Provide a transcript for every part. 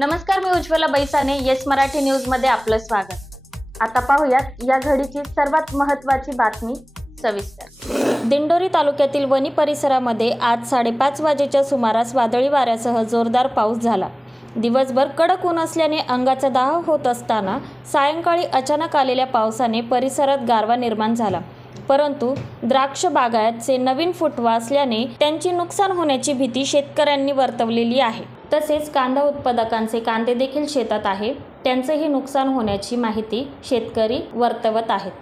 नमस्कार, मी Ujjwala बैसाने. Yes Marathi news मध्ये आपलं स्वागत. आता पाहूयात या घडीची सर्वात महत्त्वाची बातमी सविस्तर. दिंडोरी तालुक्यातील वणी परिसरामध्ये आज 5:30 वाजेच्या सुमारास वादळी वाऱ्यासह जोरदार पाऊस झाला. दिवसभर कडक ऊन असल्याने अंगाचा दाह होत असताना सायंकाळी अचानक आलेल्या पावसाने परिसरात गारवा निर्माण झाला. परंतु द्राक्ष बागायतचे नवीन फुटवा असल्याने त्यांची नुकसान होण्याची भीती शेतकऱ्यांनी वर्तवलेली आहे. तसेच कांदा उत्पादकांचे कांदे देखील शेतात आहे, त्यांचेही नुकसान होण्याची माहिती शेतकरी वर्तवत आहेत.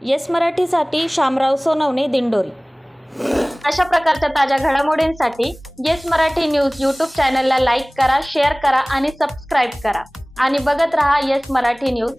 येस मराठीसाठी शामराव सोनवणे, दिंडोरी. अशा प्रकारच्या ताज्या घडामोडींसाठी येस मराठी न्यूज यूट्यूब चॅनलला लाईक करा, शेअर करा आणि सबस्क्राईब करा आणि बघत रहा येस मराठी न्यूज.